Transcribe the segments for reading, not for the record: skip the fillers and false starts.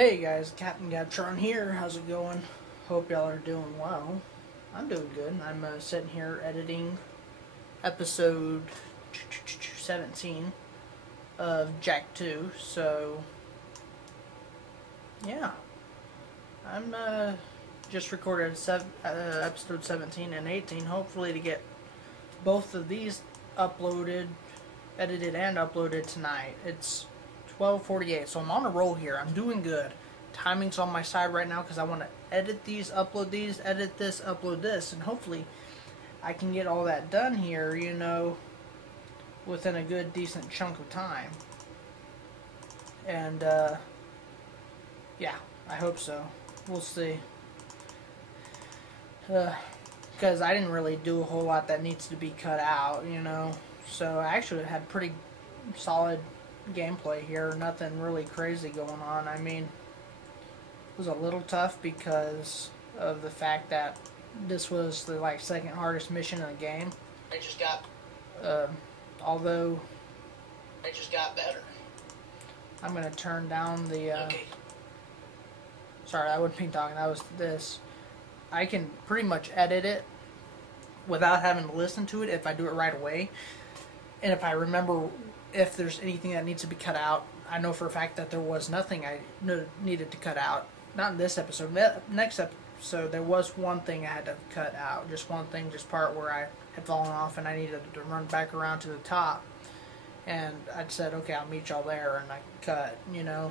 Hey guys, Captain Gatron here. How's it going? Hope y'all are doing well. I'm doing good. I'm sitting here editing episode 17 of Jak 2. So, yeah. I'm just recorded episode 17 and 18, hopefully to get both of these edited and uploaded tonight. It's 12:48, so I'm on a roll here. I'm doing good. Timing's on my side right now because I want to edit these, upload these, edit this, upload this, and hopefully I can get all that done here, you know, within a good, decent chunk of time. And, yeah, I hope so. We'll see. Because I didn't really do a whole lot that needs to be cut out, you know. So I actually had pretty solid gameplay here. Nothing really crazy going on. I mean, it was a little tough because of the fact that this was the second hardest mission in the game. I just got. Although I just got better. I'm gonna turn down the. Okay. Sorry, I wouldn't be talking. That was this. I can pretty much edit it without having to listen to it if I do it right away, and if I remember if there's anything that needs to be cut out. I know for a fact that there was nothing I needed to cut out. Not in this episode. Next episode, there was one thing I had to cut out. Just one thing, just part where I had fallen off and I needed to run back around to the top. And I said, okay, I'll meet y'all there, and I cut, you know.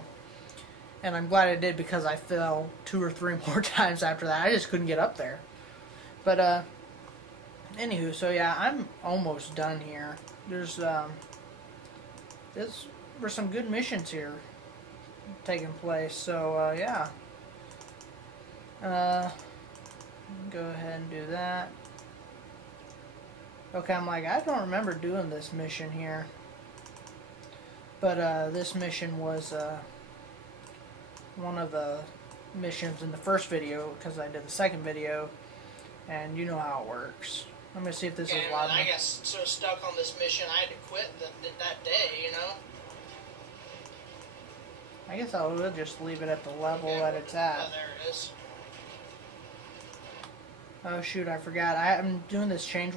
And I'm glad I did because I fell 2 or 3 more times after that. I just couldn't get up there. But, anywho, so yeah, I'm almost done here. There's some good missions here taking place, so yeah. Go ahead and do that. Okay, I'm like, I don't remember doing this mission here, but this mission was one of the missions in the first video because I did the second video, and you know how it works. I'm gonna see if this is live. I got so stuck on this mission, I had to quit that day, you know. I guess I will just leave it at the level that it's at. Oh, there it is. Oh shoot, I forgot. I'm doing this thing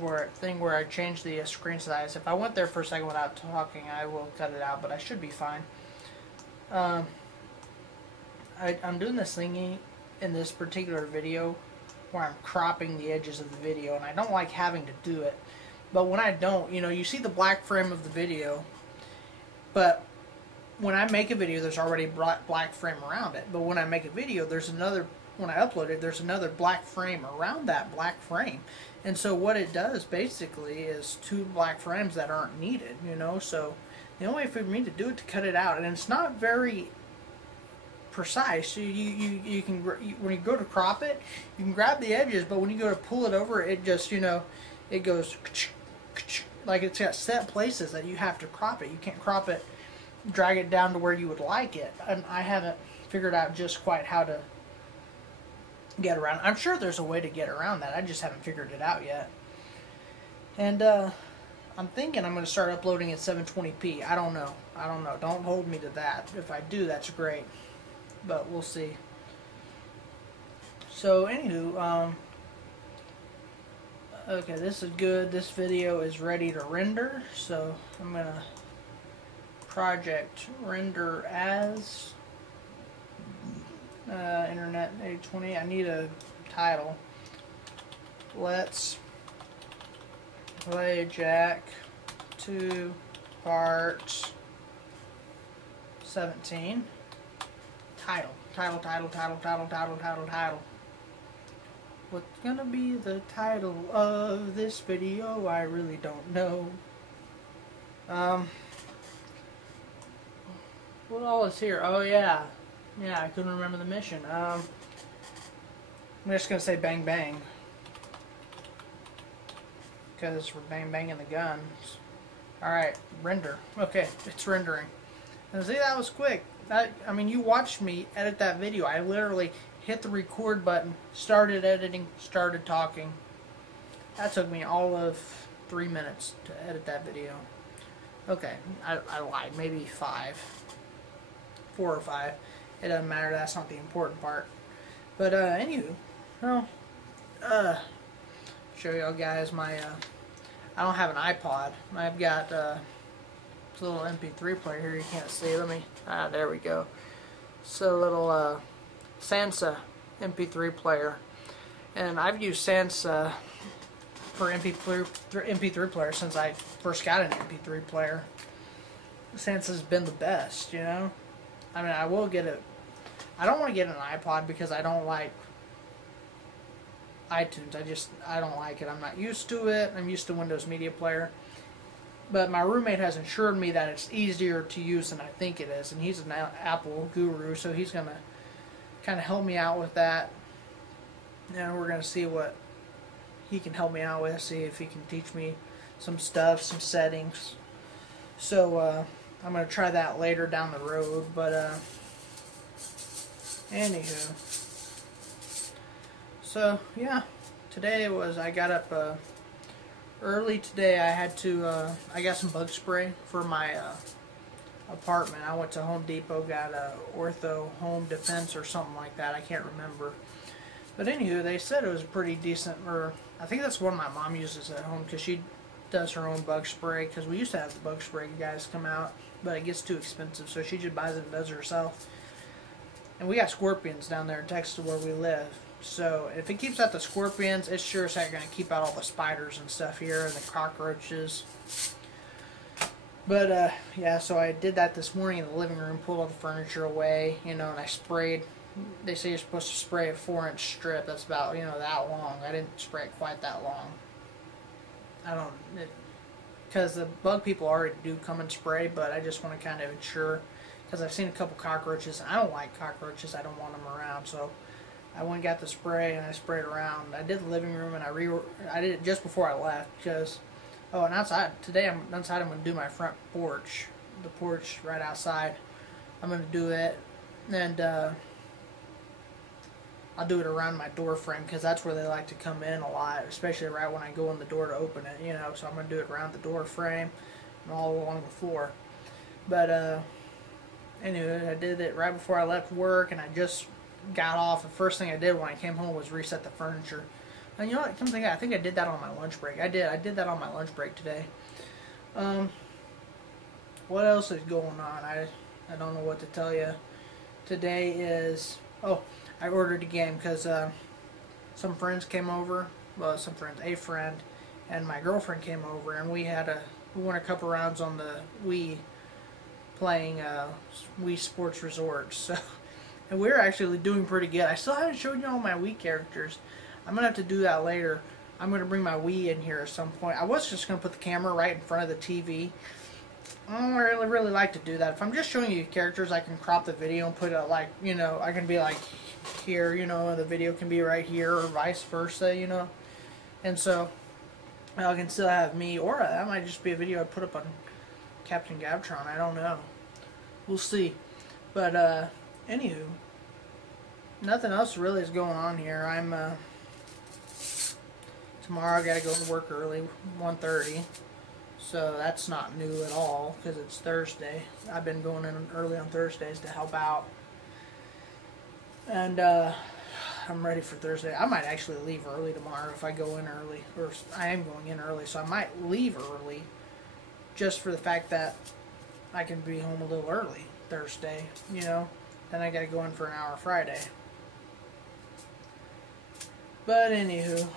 where I change the screen size. If I went there for a second without talking, I will cut it out, but I should be fine. I'm doing this thingy in this particular video where I'm cropping the edges of the video, and I don't like having to do it. But when I don't, you know, you see the black frame of the video, but when I make a video, there's already black frame around it. But when I make a video, when I upload it, there's another black frame around that black frame. And so what it does basically is 2 black frames that aren't needed, you know. So the only way for me to do it to cut it out, and it's not very precise. So you can, when you go to crop it, you can grab the edges, but when you go to pull it over, it just, you know, it goes like it's got set places that you have to crop it. You can't crop it, drag it down to where you would like it, and I haven't figured out just quite how to get around. I'm sure there's a way to get around that. I just haven't figured it out yet. And I'm thinking I'm going to start uploading at 720p. I don't know. Don't hold me to that. If I do, that's great. But we'll see. So anywho, okay, this is good. This video is ready to render. So I'm going to project render as Internet 820. I need a title. Let's play Jak 2 Part 17. Title. What's gonna be the title of this video? I really don't know. What all is here? Oh yeah. Yeah, I couldn't remember the mission. I'm just gonna say bang bang. Because we're bang banging the guns. Alright, render. Okay, it's rendering. And see, that was quick. I mean, you watched me edit that video. I literally hit the record button, started editing, started talking. That took me all of 3 minutes to edit that video. Okay, I lied. Maybe 5. 4 or 5. it doesn't matter. That's not the important part. But anywho, well, show y'all guys my. I don't have an iPod. I've got a little MP3 player here. You can't see. Let me. There we go. So little Sansa MP3 player, and I've used Sansa for MP3 player since I first got an MP3 player. Sansa's been the best, you know. I mean, I will get it. I don't want to get an iPod because I don't like iTunes. I don't like it. I'm not used to it. I'm used to Windows Media Player. But my roommate has assured me that it's easier to use than I think it is, and he's an Apple guru, so he's gonna kind of help me out with that. And we're gonna see what he can help me out with. See if he can teach me some stuff, some settings. So I'm gonna try that later down the road. But anywho, so yeah, today I got up early today. I had to I got some bug spray for my apartment. I went to Home Depot, got a Ortho Home Defense or something like that. I can't remember. But anywho, they said it was pretty decent, or I think that's what my mom uses at home because she does her own bug spray, because we used to have the bug spray guys come out, but it gets too expensive, so she just buys it and does it herself. And we got scorpions down there in Texas where we live, so if it keeps out the scorpions, it's sure as heck going to keep out all the spiders and stuff here and the cockroaches. But yeah, so I did that this morning in the living room, pulled all the furniture away, you know, and I sprayed. They say you're supposed to spray a 4-inch strip. That's about, you know, that long. I didn't spray it quite that long. Because the bug people already do come and spray, but I just want to kind of ensure, because I've seen a couple cockroaches, and I don't like cockroaches. I don't want them around, so I went and got the spray and I sprayed around. I did the living room and I did it just before I left because, oh, and outside today I'm going to do my front porch, the porch right outside. I'm going to do it, and I'll do it around my door frame because that's where they like to come in a lot, especially right when I go in the door to open it, you know. So I'm going to do it around the door frame and all along the floor. But anyway, I did it right before I left work, and I just got off. The first thing I did when I came home was reset the furniture. And you know what? Come think, I think I did that on my lunch break. I did that on my lunch break today. What else is going on? I don't know what to tell you. Today is, I ordered a game because some friends came over. Well, a friend, and my girlfriend came over, and we went a couple rounds on the Wii, playing Wii Sports Resort. So, and we're actually doing pretty good. I still haven't showed you all my Wii characters. I'm gonna have to do that later. I'm gonna bring my Wii in here at some point. I was just gonna put the camera right in front of the TV. I don't really like to do that. If I'm just showing you characters, I can crop the video and put it like, you know, I can be like here, you know, and the video can be right here, or vice versa, you know. And so I can still have me, or that might just be a video I put up on Captain Gavtron. I don't know. We'll see. But anywho, nothing else really is going on here. I'm tomorrow I gotta go to work early, 1:30. So that's not new at all because it's Thursday. I've been going in early on Thursdays to help out. And I'm ready for Thursday. I might actually leave early tomorrow if I go in early. Or I am going in early, so I might leave early just for the fact that I can be home a little early Thursday, you know. Then I gotta go in for an hour Friday. But anywho,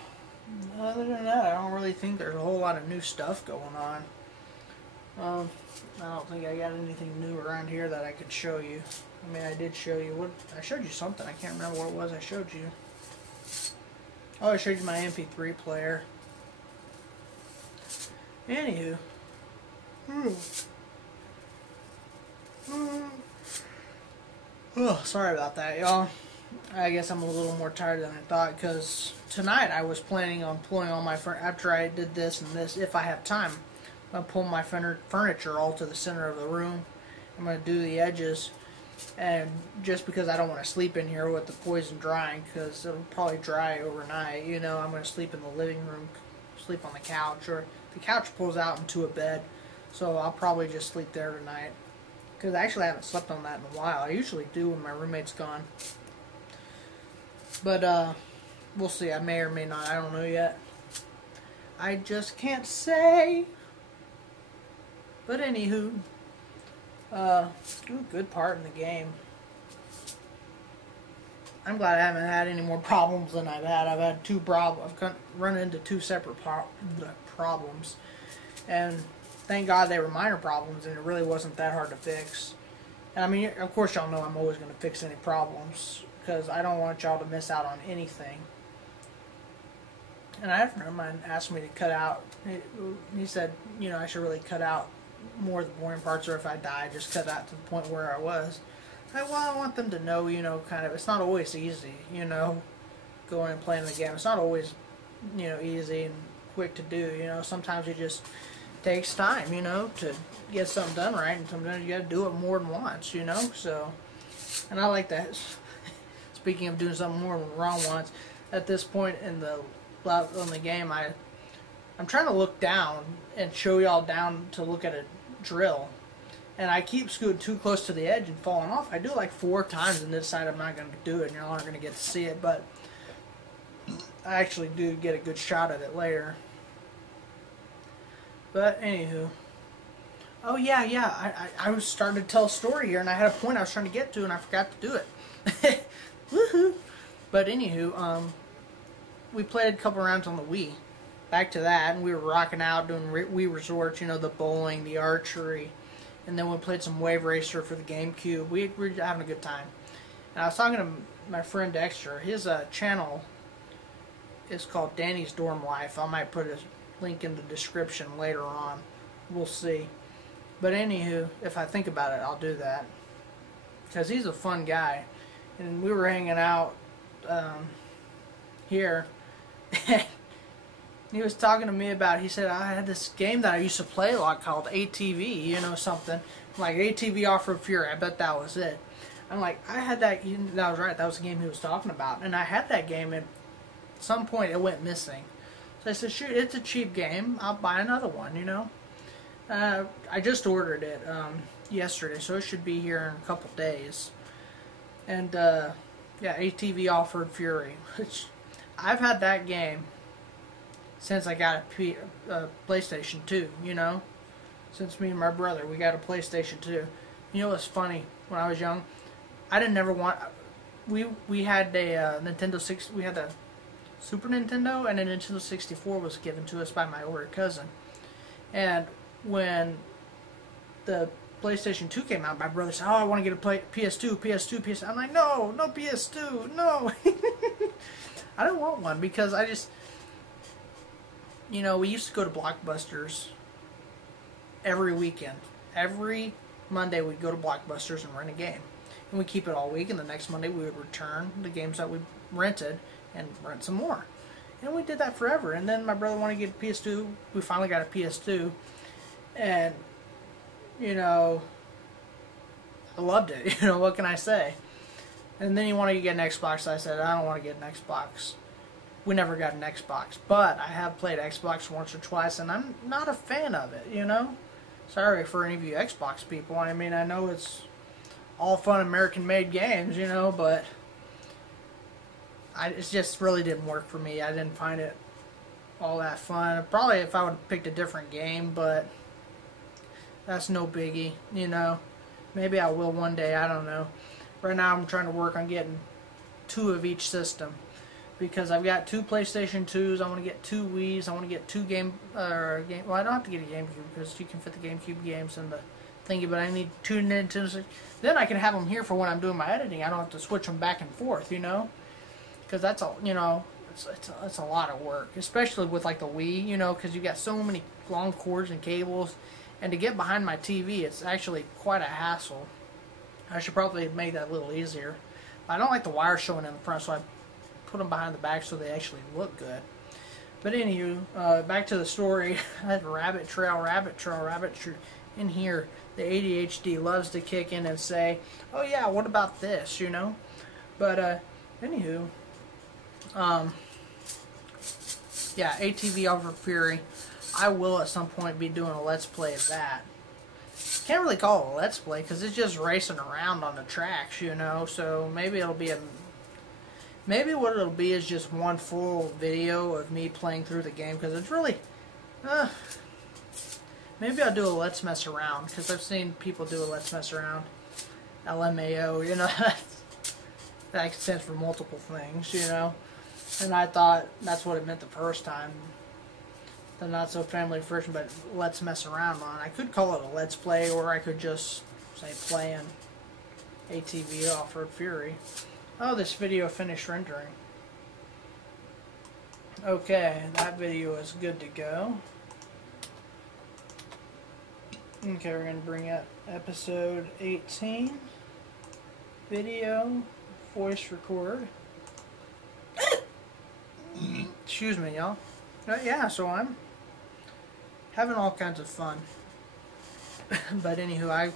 other than that, I don't really think there's a whole lot of new stuff going on. I don't think I got anything new around here that I could show you. I mean, I did show you I showed you something. I can't remember what it was I showed you. Oh, I showed you my MP3 player. Anywho. Oh, sorry about that, y'all. I guess I'm a little more tired than I thought because tonight I was planning on pulling all my after I did this and this, if I have time, I'm going to pull my furniture all to the center of the room. I'm going to do the edges, and just because I don't want to sleep in here with the poison drying, because it'll probably dry overnight, you know, I'm going to sleep in the living room, sleep on the couch, or the couch pulls out into a bed, so I'll probably just sleep there tonight. Because actually I haven't slept on that in a while. I usually do when my roommate's gone. But, we'll see. I may or may not. I don't know yet. I just can't say. But anywho, good part in the game. I'm glad I haven't had any more problems than I've had. I've had I've run into two separate problems, and thank God they were minor problems, and it really wasn't that hard to fix. And I mean, of course, y'all know I'm always going to fix any problems because I don't want y'all to miss out on anything. And I had a friend of mine asked me to cut out. He said, you know, I should really cut out more of the boring parts, or if I die, just cut out to the point where I was. Well, I want them to know, you know, kind of, it's not always easy, you know, going and playing the game. It's not always, you know, easy and quick to do, you know. Sometimes it just takes time, you know, to get something done right, and sometimes you got to do it more than once, you know. So, and I like that. Speaking of doing something more than wrong once, at this point in the game, I'm trying to look down and show y'all down to look at a drill. And I keep scooting too close to the edge and falling off. I do it like 4 times and decide I'm not going to do it, and you're not going to get to see it. But I actually do get a good shot at it later. But anywho. Oh yeah. I was starting to tell a story here, and I had a point I was trying to get to, and I forgot to do it. Woohoo! But anywho, we played a couple rounds on the Wii. Back to that, and we were rocking out, doing Wii Resorts, you know, the bowling, the archery. And then we played some Wave Racer for the GameCube. We were having a good time. And I was talking to my friend Dexter. His channel is called Danny's Dorm Life. I might put a link in the description later on. We'll see. But anywho, if I think about it, I'll do that. Because he's a fun guy. And we were hanging out here. He was talking to me about, he said, I had this game that I used to play a lot called ATV, you know, something. Like ATV Off-Road Fury, I bet that was it. I'm like, I had that, that was right, that was the game he was talking about. And I had that game, and at some point it went missing. So I said, shoot, it's a cheap game, I'll buy another one, you know. I just ordered it yesterday, so it should be here in a couple days. And, yeah, ATV Off-Road Fury, which I've had that game since I got a PlayStation 2, you know. Since me and my brother, we got a PlayStation 2. You know what's funny? When I was young, I didn't never want. We had a Nintendo 6. We had a Super Nintendo, and a Nintendo 64 was given to us by my older cousin. And when the PlayStation 2 came out, my brother said, "Oh, I want to get a PS2." I'm like, no PS2, no. I don't want one because I just. You know, we used to go to Blockbusters every weekend. Every Monday we'd go to Blockbusters and rent a game. And we'd keep it all week, and the next Monday we would return the games that we rented and rent some more. And we did that forever. And then my brother wanted to get a PS2. We finally got a PS2. And, you know, I loved it. You know, what can I say? And then he wanted to get an Xbox. I said, I don't want to get an Xbox. We never got an Xbox, but I have played Xbox once or twice, and I'm not a fan of it, you know? Sorry for any of you Xbox people. I mean, I know it's all fun American-made games, you know, but it just really didn't work for me. I didn't find it all that fun. Probably if I would have picked a different game, but that's no biggie, you know? Maybe I will one day, I don't know. Right now I'm trying to work on getting 2 of each system. Because I've got 2 PlayStation 2s, I want to get 2 Wii's, I want to get 2 well, I don't have to get a GameCube because you can fit the GameCube games in the thingy, but I need 2 Nintendos. Then I can have them here for when I'm doing my editing. I don't have to switch them back and forth, you know? Because that's a, you know, it's a lot of work, especially with like the Wii, you know, because you got so many long cords and cables, and to get behind my TV, it's actually quite a hassle. I should probably make that a little easier. I don't like the wires showing in the front, so I put them behind the back so they actually look good. But anywho, back to the story. I had rabbit trail in here. The ADHD loves to kick in and say, oh yeah, what about this, you know? But anywho, yeah, ATV Off-Road Fury. I will at some point be doing a Let's Play of that. can't really call it a Let's Play because it's just racing around on the tracks, you know. So maybe it'll be maybe what it'll be is just one full video of me playing through the game because it's really, maybe I'll do a Let's Mess Around because I've seen people do a Let's Mess Around, LMAO, you know. That stands for multiple things, you know. And I thought that's what it meant the first time. The Not So Family version, but Let's Mess Around on. I could call it a Let's Play, or I could just say playing ATV Off-Road Fury. Oh, this video finished rendering. Okay, that video is good to go. Okay, we're going to bring up episode 18. Video, voice record. Excuse me, y'all. Yeah, so I'm having all kinds of fun. But anywho,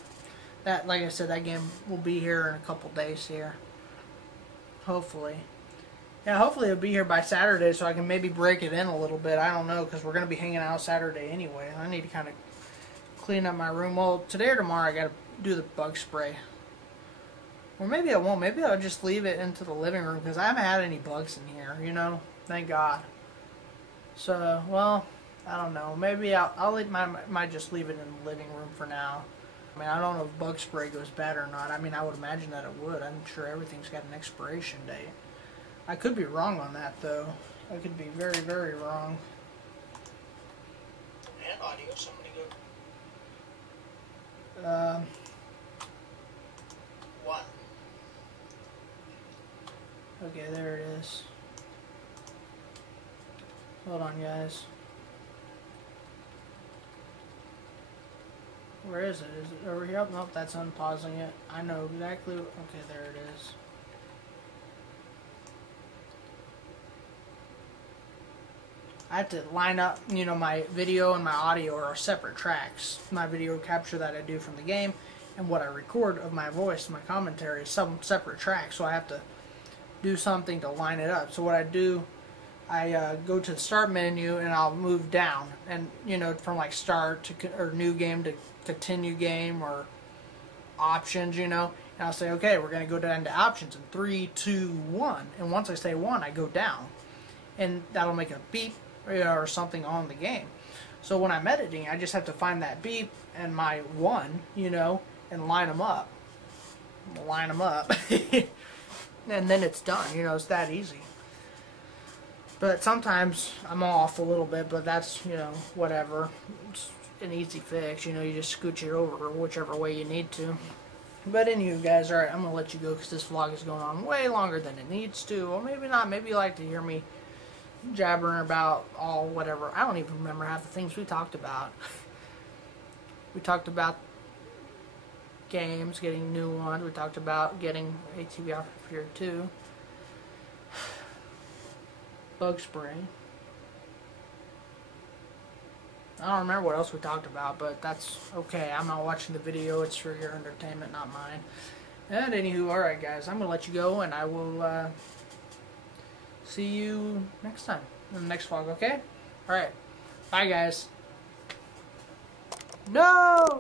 like I said, that game will be here in a couple days here. Hopefully. Yeah, hopefully it'll be here by Saturday so I can maybe break it in a little bit. I don't know, because we're going to be hanging out Saturday anyway. I need to kind of clean up my room. Well, today or tomorrow I got to do the bug spray. Or maybe I won't. Maybe I'll just leave it into the living room because I haven't had any bugs in here, you know. Thank God. So, well, I don't know. Maybe might just leave it in the living room for now. I mean, I don't know if bug spray goes bad or not. I mean, I would imagine that it would. I'm sure everything's got an expiration date. I could be wrong on that, though. I could be very, very wrong. And audio, somebody go. What? Okay, there it is. Hold on, guys. Where is it? Is it over here? Oh, nope, that's unpausing it. I know exactly. Okay, there it is. I have to line up, you know, my video and my audio are separate tracks. My video capture that I do from the game and what I record of my voice, my commentary, is some separate tracks. So I have to do something to line it up. So what I do, I go to the start menu and I'll move down, and you know, from like start to or new game to continue game or options, you know, and I'll say, okay, we're going to go down to options in 3, 2, 1, and once I say 1, I go down, and that'll make a beep or something on the game. So when I'm editing, I just have to find that beep and my 1, you know, and line them up, and then it's done. You know, it's that easy. But sometimes I'm off a little bit, but that's, you know, whatever. It's an easy fix, you know, you just scooch it over whichever way you need to. But anywho, guys, alright, I'm going to let you go because this vlog is going on way longer than it needs to. Or maybe not. Maybe you like to hear me jabbering about all whatever. I don't even remember half the things we talked about. We talked about games, getting new ones. We talked about getting ATV Off-Road Fury 2. Bug spray. I don't remember what else we talked about, but that's okay. I'm not watching the video. It's for your entertainment, not mine. And anywho, alright guys, I'm going to let you go, and I will see you next time in the next vlog, okay? Alright. Bye, guys. No!